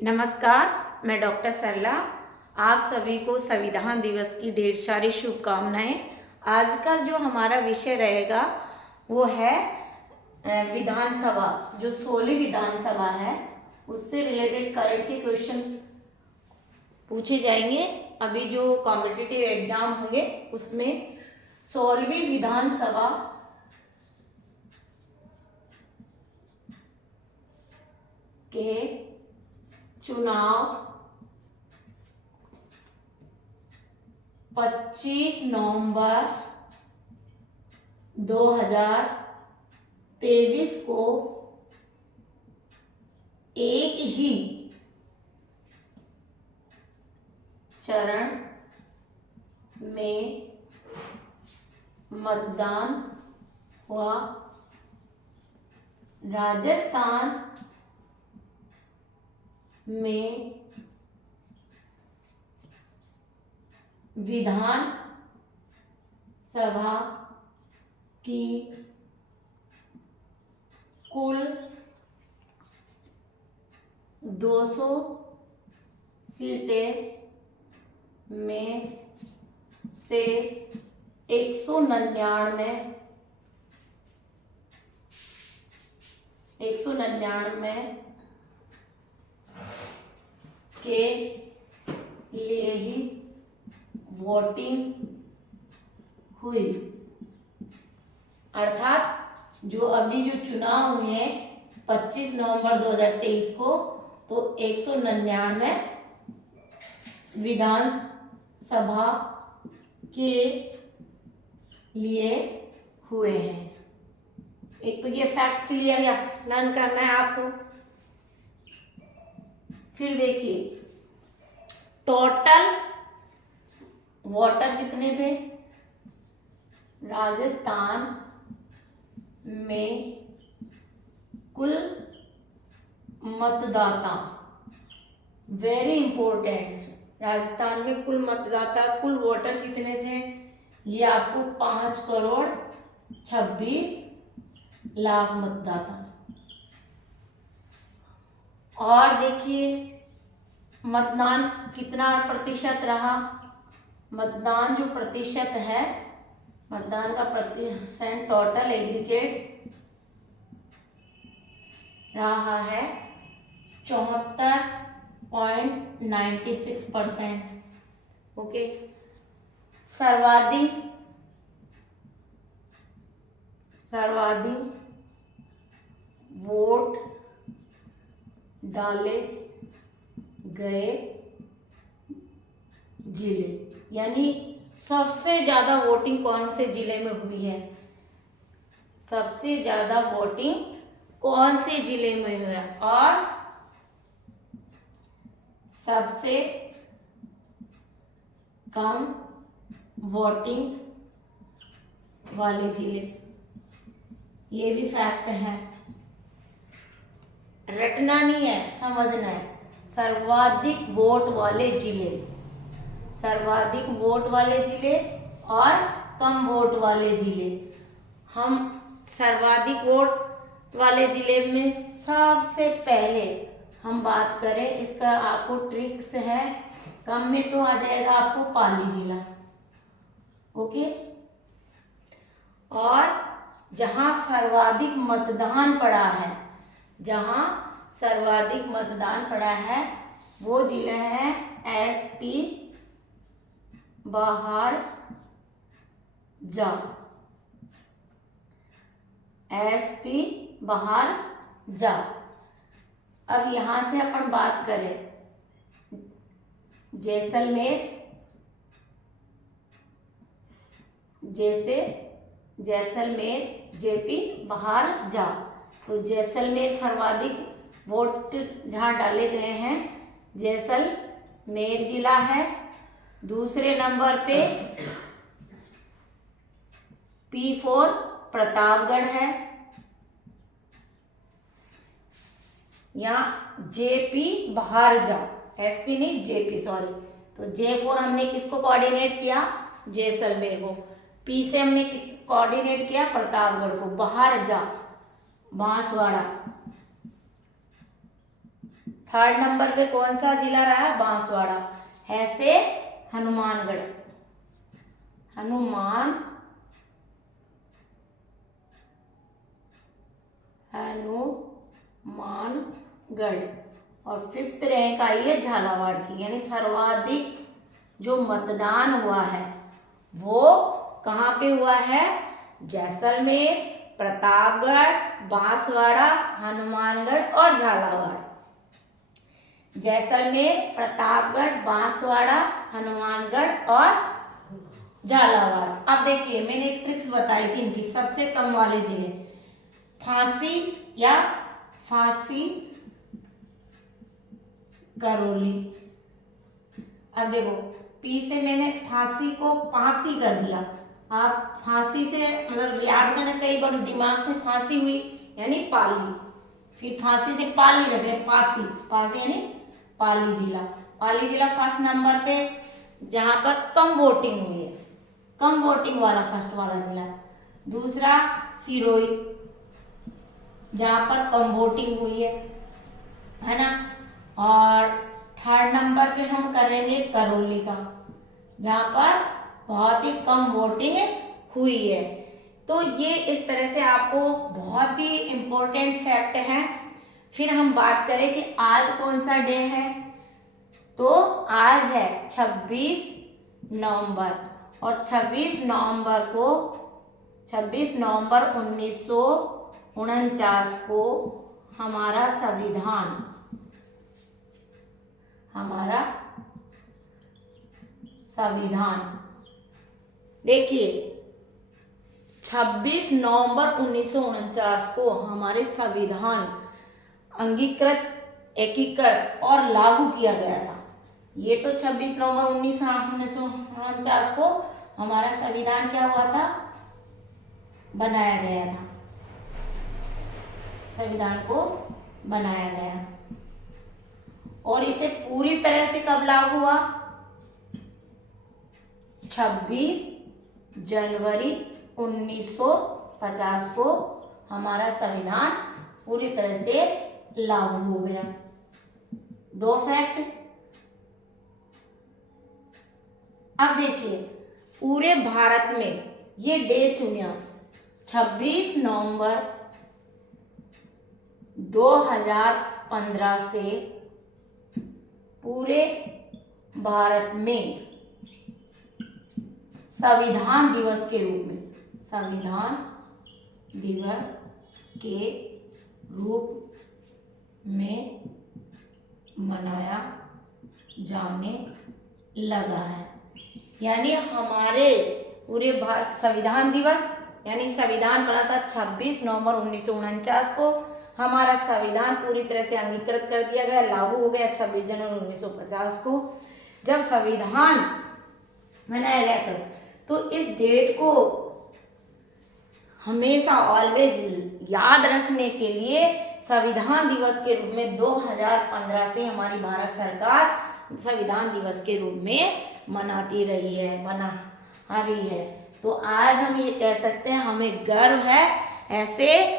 नमस्कार, मैं डॉक्टर सरला। आप सभी को संविधान दिवस की ढेर सारी शुभकामनाएं। आज का जो हमारा विषय रहेगा वो है विधानसभा। जो 16वीं विधानसभा है उससे रिलेटेड करंट के क्वेश्चन पूछे जाएंगे। अभी जो कॉम्पिटिटिव एग्जाम होंगे उसमें 16वीं विधानसभा के चुनाव 25 नवंबर 2023 को एक ही चरण में मतदान हुआ। राजस्थान में विधान सभा की कुल 200 सीटें में से 199 के लिए ही वोटिंग हुई। अर्थात जो अभी जो चुनाव हुए हैं 25 नवंबर 2023 को, तो 199 विधानसभा के लिए हुए हैं। एक तो ये फैक्ट क्लियर या लर्न करना है आपको। फिर देखिए टोटल वोटर कितने थे राजस्थान में। कुल मतदाता, वेरी इंपॉर्टेंट, राजस्थान में कुल मतदाता, कुल वोटर कितने थे, ये आपको 5,26,00,000 मतदाता। और देखिए मतदान कितना प्रतिशत रहा। मतदान जो प्रतिशत है, मतदान का प्रतिशत टोटल एग्रीगेट रहा है 74.96%। ओके, सर्वाधिक वोट डाले गए जिले, यानी सबसे ज्यादा वोटिंग कौन से जिले में हुई है, सबसे ज्यादा वोटिंग कौन से जिले में हुई है, और सबसे कम वोटिंग वाले जिले। ये भी फैक्ट है, रटना नहीं है, समझना है। सर्वाधिक वोट वाले जिले, सर्वाधिक वोट वाले जिले और कम वोट वाले जिले। हम सर्वाधिक वोट वाले जिले में सबसे पहले हम बात करें, इसका आपको ट्रिक्स है। कम में तो आ जाएगा आपको पाली जिला। ओके, और जहां सर्वाधिक मतदान पड़ा है, जहां सर्वाधिक मतदान पड़ा है वो जिला है एसपी बहारजा। एसपी बहारजा। अब यहां से अपन बात करें जैसलमेर, जैसलमेर जेपी बहारजा। तो जैसलमेर सर्वाधिक वोट जहां डाले गए हैं जैसलमेर जिला है। दूसरे नंबर पे P4 प्रतापगढ़ है। यहाँ जेपी बहारजा, एसपी नहीं जेपी, सॉरी। तो J4 हमने किसको कोऑर्डिनेट किया, जैसलमेर को। P से हमने कोऑर्डिनेट किया प्रतापगढ़ को। बहारजा बांसवाड़ा, थर्ड नंबर पे कौन सा जिला रहा है? बांसवाड़ा। ऐसे हनुमानगढ़, हनुमानगढ़। और फिफ्थ रैंक आई है झालावाड़ की। यानी सर्वाधिक जो मतदान हुआ है वो कहाँ पे हुआ है? जैसलमेर, प्रतापगढ़, बांसवाड़ा, हनुमानगढ़ और झालावाड़। जैसलमेर, प्रतापगढ़, बांसवाड़ा, हनुमानगढ़ और झालावाड़। अब देखिए मैंने एक ट्रिक्स बताई थी इनकी, सबसे कम वाले जिले, फांसी या फांसी करौली। अब देखो पी से मैंने फांसी को फांसी कर दिया। आप फांसी से मतलब याद करना, कई बार दिमाग से फांसी हुई यानी पाली, फिर फांसी से पाली रखे पासी, पासी यानी पाली जिला। पाली जिला फर्स्ट नंबर पे जहां पर कम वोटिंग हुई है, कम वोटिंग वाला फर्स्ट वाला जिला। दूसरा सिरोही जहां पर कम वोटिंग हुई है ना। और थर्ड नंबर पे हम करेंगे करौली का, जहां पर बहुत ही कम वोटिंग हुई है। तो ये इस तरह से आपको बहुत ही इम्पोर्टेंट फैक्ट है। फिर हम बात करें कि आज कौन सा डे है, तो आज है 26 नवंबर। और 26 नवंबर 1949 को हमारा संविधान देखिए 26 नवंबर 1949 को हमारे संविधान अंगीकृत, एकीकृत और लागू किया गया था। ये तो 26 नवंबर 1949 को हमारा संविधान क्या हुआ था? बनाया गया था। संविधान को बनाया गया और इसे पूरी तरह से कब लागू हुआ? 26 जनवरी 1950 को हमारा संविधान पूरी तरह से लागू हो गया। दो फैक्ट। अब देखिए पूरे भारत में ये डे चुना 26 नवंबर 2015 से पूरे भारत में संविधान दिवस के रूप में, संविधान दिवस के रूप में मनाया जाने लगा है। यानी हमारे पूरे भारत संविधान दिवस, यानी संविधान बना था 26 नवंबर 1949 को। हमारा संविधान पूरी तरह से अंगीकृत कर दिया गया, लागू हो गया 26 जनवरी 1950 को। जब संविधान बनाया गया था तो इस डेट को हमेशा ऑलवेज याद रखने के लिए संविधान दिवस के रूप में 2015 से हमारी भारत सरकार संविधान दिवस के रूप में मनाती रही है, मना रही है। तो आज हम ये कह सकते हैं हमें गर्व है ऐसे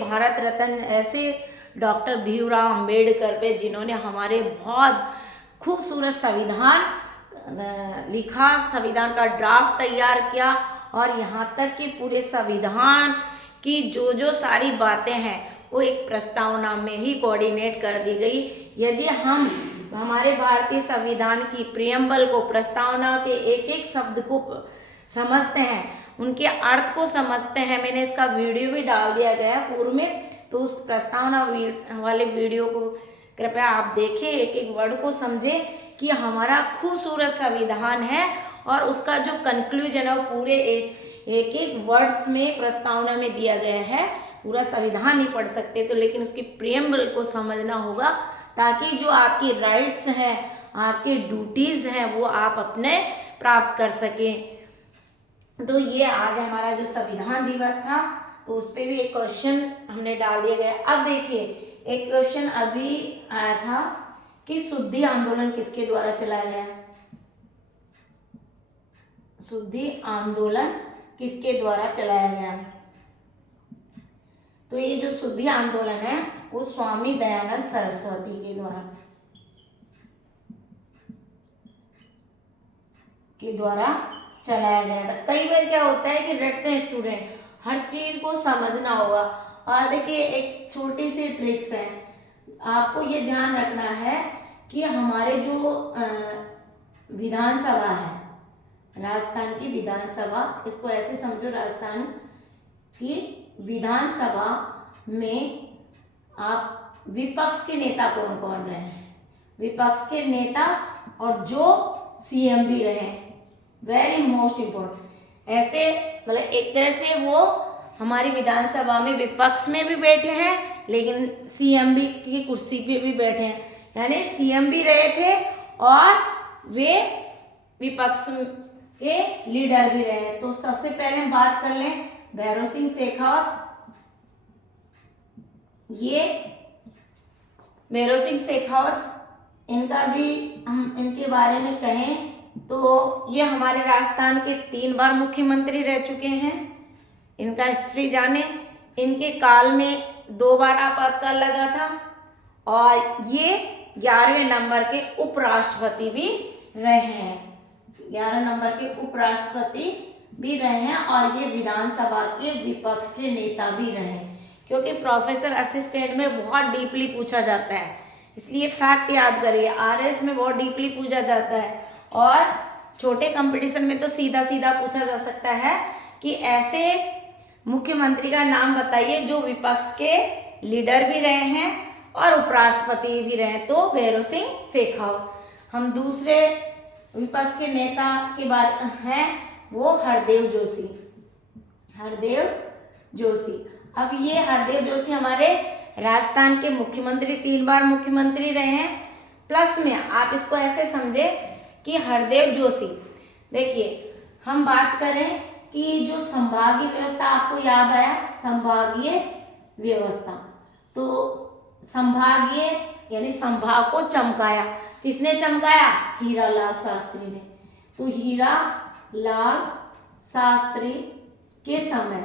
भारत रत्न, ऐसे डॉक्टर भीमराव अंबेडकर पे, जिन्होंने हमारे बहुत खूबसूरत संविधान लिखा, संविधान का ड्राफ्ट तैयार किया और यहाँ तक कि पूरे संविधान की जो सारी बातें हैं वो एक प्रस्तावना में ही कोऑर्डिनेट कर दी गई। यदि हम हमारे भारतीय संविधान की प्रियम्बल को, प्रस्तावना के एक एक शब्द को समझते हैं, उनके अर्थ को समझते हैं, मैंने इसका वीडियो भी डाल दिया गया है पूर्व में, तो उस प्रस्तावना वाले वीडियो को कृपया आप देखें, एक एक वर्ड को समझें कि हमारा खूबसूरत संविधान है और उसका जो कंक्लूजन है वो पूरे एक एक वर्ड्स में प्रस्तावना में दिया गया है। पूरा संविधान नहीं पढ़ सकते तो, लेकिन उसकी प्रियम्बल को समझना होगा ताकि जो आपकी राइट्स हैं, आपकी ड्यूटीज हैं, वो आप अपने प्राप्त कर सकें। तो ये आज हमारा जो संविधान दिवस था तो उस पर भी एक क्वेश्चन हमने डाल दिया गया। अब देखिए एक क्वेश्चन अभी आया था कि शुद्धि आंदोलन किसके द्वारा चलाया गया? शुद्धि आंदोलन किसके द्वारा चलाया गया? तो ये जो शुद्धि आंदोलन है वो स्वामी दयानंद सरस्वती के द्वारा चलाया गया था। कई बार क्या होता है कि रटते हैं स्टूडेंट, हर चीज को समझना होगा। और देखिए एक छोटी सी ट्रिक्स है, आपको ये ध्यान रखना है कि हमारे जो विधानसभा है, राजस्थान की विधानसभा, इसको ऐसे समझो, राजस्थान की विधानसभा में आप विपक्ष के नेता कौन कौन रहे हैं, विपक्ष के नेता और जो सीएम भी रहे, वेरी मोस्ट इम्पोर्टेंट। ऐसे मतलब एक तरह से वो हमारी विधानसभा में विपक्ष में भी बैठे हैं, लेकिन सीएम भी की कुर्सी पे भी बैठे हैं, यानी सीएम भी रहे थे और वे विपक्ष के लीडर भी रहे। तो सबसे पहले हम बात कर लें भैरव सिंह शेखावत। ये भैरव सिंह शेखावत, इनका भी हम इनके बारे में कहें तो ये हमारे राजस्थान के 3 बार मुख्यमंत्री रह चुके हैं। इनका हिस्ट्री जाने, इनके काल में 2 बार आपातकाल लगा था और ये 11वें नंबर के उपराष्ट्रपति भी रहे हैं, 11 नंबर के उपराष्ट्रपति भी रहे हैं और ये विधानसभा के विपक्ष के नेता भी रहे हैं। क्योंकि प्रोफेसर असिस्टेंट में बहुत डीपली पूछा जाता है, इसलिए फैक्ट याद करिए, आरएस में बहुत डीपली पूछा जाता है और छोटे कंपटीशन में तो सीधा सीधा पूछा जा सकता है कि ऐसे मुख्यमंत्री का नाम बताइए जो विपक्ष के लीडर भी रहे हैं और उपराष्ट्रपति भी रहे। तो भैरव सिंह शेखावत। हम दूसरे विपक्ष के नेता के बारे हैं वो हरदेव जोशी, हरदेव जोशी। अब ये हरदेव जोशी हमारे राजस्थान के मुख्यमंत्री, 3 बार मुख्यमंत्री रहे हैं। प्लस में आप इसको ऐसे समझे कि हरदेव जोशी, देखिए हम बात करें कि जो संभागीय व्यवस्था, आपको याद आया संभागीय व्यवस्था, तो संभागीय यानी संभाग को चमकाया, किसने चमकाया? हीरालाल शास्त्री ने। तो हीरालाल शास्त्री के समय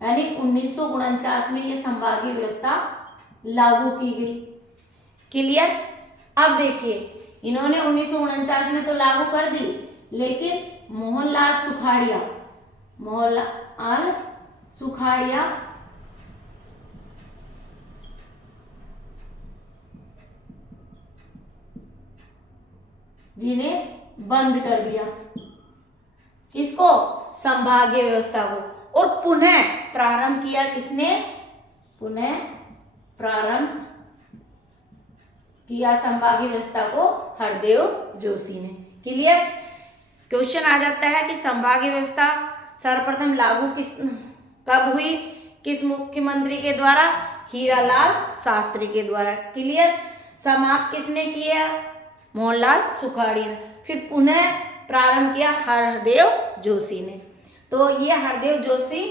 यानी 1949 में ये संभागीय व्यवस्था लागू की गई। क्लियर? अब देखिए इन्होंने 1949 में तो लागू कर दी, लेकिन मोहनलाल सुखाड़िया जी ने बंद कर दिया इसको, संभागीय व्यवस्था को, और पुनः प्रारंभ किया किसने? पुनः प्रारंभ किया संभागीय व्यवस्था को हरदेव जोशी ने। क्लियर? क्वेश्चन आ जाता है कि संभागीय व्यवस्था सर्वप्रथम लागू कब हुई, किस मुख्यमंत्री के द्वारा? हीरालाल शास्त्री के द्वारा। क्लियर? समाप्त किसने किया? मोहनलाल सुखाड़िया ने। फिर पुनः प्रारंभ किया हरदेव जोशी ने। तो ये हरदेव जोशी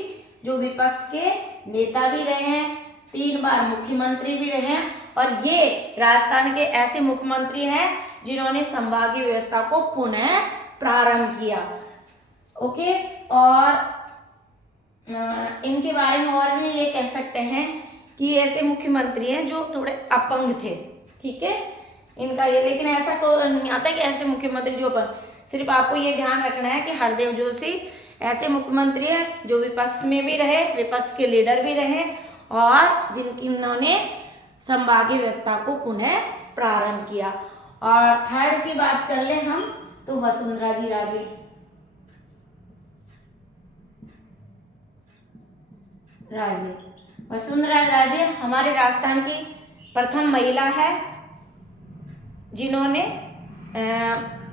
जो विपक्ष के नेता भी रहे हैं, 3 बार मुख्यमंत्री भी रहे हैं और ये राजस्थान के ऐसे मुख्यमंत्री हैं जिन्होंने संभागीय व्यवस्था को पुनः प्रारंभ किया। ओके, और इनके बारे में और भी ये कह सकते हैं कि ऐसे मुख्यमंत्री हैं जो थोड़े अपंग थे। ठीक है, इनका ये, लेकिन ऐसा तो नहीं आता कि ऐसे मुख्यमंत्री जो सिर्फ आपको ये ध्यान रखना है कि हरदेव जोशी ऐसे मुख्यमंत्री हैं जो विपक्ष में भी रहे, विपक्ष के लीडर भी रहे और जिन्होंने संभागीय व्यवस्था को पुनः प्रारंभ किया। और थर्ड की बात कर ले हम तो वसुंधरा जी राजे। वसुंधरा राजे हमारे राजस्थान की प्रथम महिला है जिन्होंने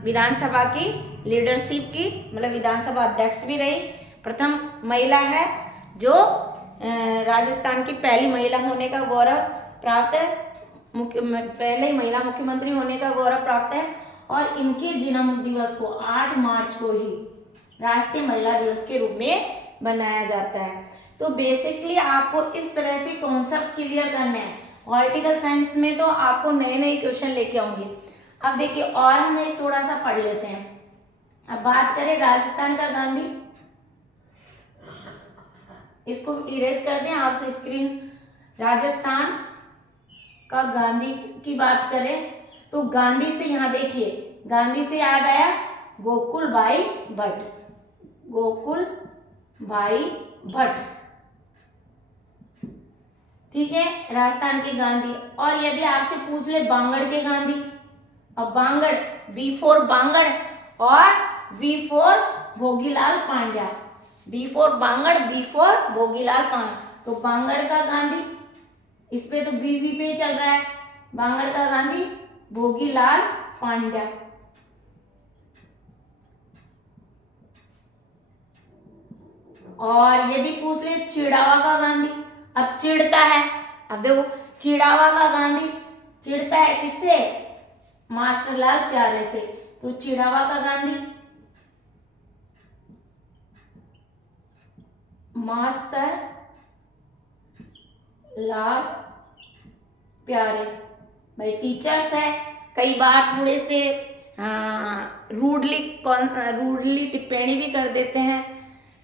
विधानसभा की लीडरशिप की, मतलब विधानसभा अध्यक्ष भी रही। प्रथम महिला है जो राजस्थान की पहली महिला होने का गौरव प्राप्त है, पहले महिला मुख्यमंत्री होने का गौरव प्राप्त है। और इनके जन्म दिवस को 8 मार्च को ही राष्ट्रीय महिला दिवस के रूप में बनाया जाता है। तो बेसिकली आपको इस तरह से कॉन्सेप्ट क्लियर करने हैं। पॉलिटिकल साइंस में तो आपको नए नए क्वेश्चन लेके आऊंगी। अब देखिए और हम एक थोड़ा सा पढ़ लेते हैं। अब बात करें राजस्थान का गांधी, इसको इरेज कर दें, आपसे स्क्रीन राजस्थान का गांधी की बात करें तो गांधी से यहाँ देखिए, गांधी से याद आया गोकुल भाई भट्ट, गोकुल भाई भट्ट, ठीक है, राजस्थान के गांधी। और यदि आपसे पूछ ले बांगड़ के गांधी, अब बांगड़ बी फॉर बांगड़ और V for Bhogilal Pandya, B for Bangur, B for Bhogilal Pandya, तो बांगड़ का गांधी, इस पे तो बी पे चल रहा है, बांगड़ का गांधी भोगीलाल पांड्या। और यदि पूछ ले चिड़ावा का गांधी, अब चिढ़ता है, अब देखो चिड़ावा का गांधी चिढ़ता है किससे, मास्टर लाल प्यारे से, तो चिड़ावा का गांधी मास्टर लाल प्यारे। भाई टीचर्स है, कई बार थोड़े से रूडली टिप्पणी भी कर देते हैं,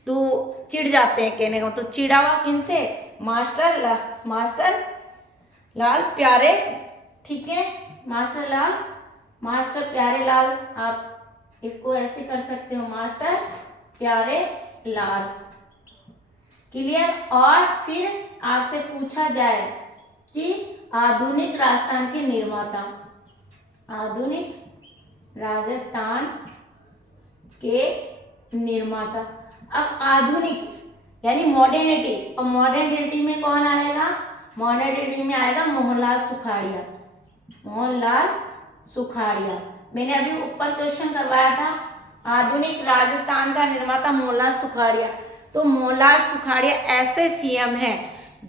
तो चिढ़ जाते हैं कहने का, तो चिड़ावा किनसे, मास्टर लाल प्यारे, ठीक है, मास्टर प्यारे लाल, आप इसको ऐसे कर सकते हो, मास्टर प्यारे लाल, क्लियर। और फिर आपसे पूछा जाए कि आधुनिक राजस्थान के निर्माता, आधुनिक राजस्थान के निर्माता, अब आधुनिक यानी मॉडर्निटी, और मॉडर्निटी में कौन आएगा, मॉडर्निटी में आएगा मोहनलाल सुखाड़िया, मोहनलाल सुखाड़िया। मैंने अभी ऊपर क्वेश्चन करवाया था आधुनिक राजस्थान का निर्माता मोहनलाल सुखाड़िया, तो मोहनलाल सुखाड़िया ऐसे सीएम हैं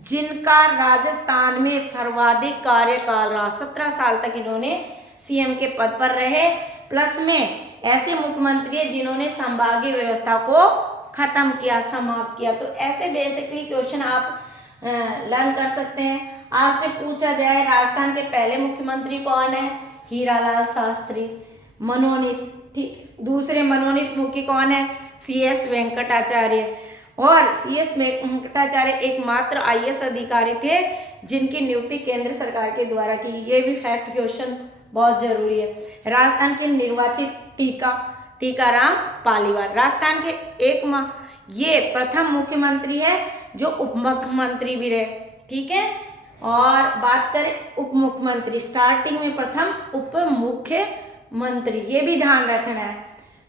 जिनका राजस्थान में सर्वाधिक कार्यकाल रहा, 17 साल तक इन्होंने सीएम के पद पर रहे, प्लस में ऐसे मुख्यमंत्री हैं जिन्होंने संभागीय व्यवस्था को खत्म किया, समाप्त किया। तो ऐसे बेसिकली क्वेश्चन आप लर्न कर सकते हैं। आपसे पूछा जाए राजस्थान के पहले मुख्यमंत्री कौन है, हीरालाल शास्त्री, मनोनीत, ठीक, दूसरे मनोनीत मुख्य कौन है, CS वेंकटाचार्य, और CS वेंकटाचार्य एकमात्र IAS अधिकारी थे जिनकी नियुक्ति केंद्र सरकार के द्वारा की। ये भी फैक्ट क्वेश्चन बहुत जरूरी है। राजस्थान के निर्वाचित टीकाराम पालीवाल, राजस्थान के ये प्रथम मुख्यमंत्री है जो उप मुख्यमंत्री भी रहे, ठीक है। और बात करें उप मुख्यमंत्री, स्टार्टिंग में प्रथम उप मुख्यमंत्री, ये भी ध्यान रखना है।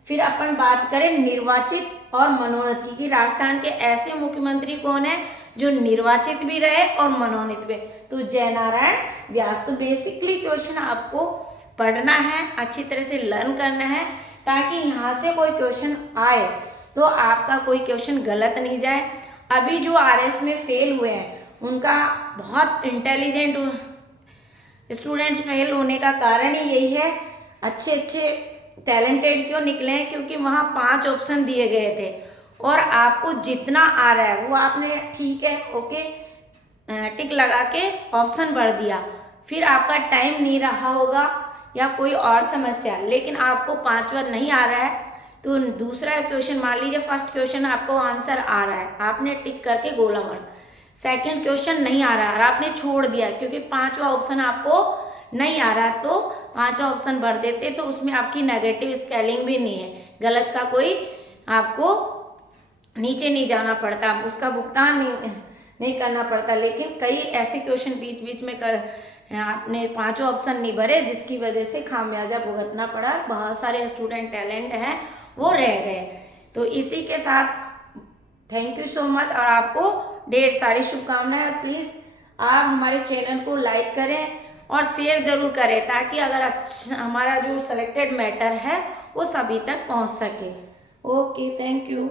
फिर अपन बात करें निर्वाचित और मनोनीत की, कि राजस्थान के ऐसे मुख्यमंत्री कौन है जो निर्वाचित भी रहे और मनोनीत भी, तो जयनारायण व्यास। तो बेसिकली क्वेश्चन आपको पढ़ना है, अच्छी तरह से लर्न करना है, ताकि यहाँ से कोई क्वेश्चन आए तो आपका कोई क्वेश्चन गलत नहीं जाए। अभी जो RS में फेल हुए हैं उनका बहुत इंटेलिजेंट स्टूडेंट्स फेल होने का कारण ही यही है, अच्छे टैलेंटेड क्यों निकले हैं, क्योंकि वहाँ 5 ऑप्शन दिए गए थे और आपको जितना आ रहा है वो आपने ठीक है ओके टिक लगा के ऑप्शन भर दिया, फिर आपका टाइम नहीं रहा होगा या कोई और समस्या, लेकिन आपको 5 बार नहीं आ रहा है तो दूसरा क्वेश्चन, मान लीजिए फर्स्ट क्वेश्चन आपको आंसर आ रहा है, आपने टिक करके गोला मारा, सेकंड क्वेश्चन नहीं आ रहा और आपने छोड़ दिया क्योंकि 5वां ऑप्शन आपको नहीं आ रहा, तो 5वां ऑप्शन भर देते, तो उसमें आपकी नेगेटिव स्केलिंग भी नहीं है, गलत का कोई आपको नीचे नहीं जाना पड़ता, उसका भुगतान नहीं करना पड़ता। लेकिन कई ऐसे क्वेश्चन बीच में आपने 5वां ऑप्शन नहीं भरे जिसकी वजह से खामियाजा भुगतना पड़ा, बहुत सारे स्टूडेंट टैलेंट हैं वो रह गए। तो इसी के साथ थैंक यू सो मच और आपको ढेर सारी शुभकामनाएं। प्लीज़ आप हमारे चैनल को लाइक करें और शेयर ज़रूर करें ताकि अगर हमारा जो सिलेक्टेड मैटर है वो सभी तक पहुंच सके। Okay, thank you.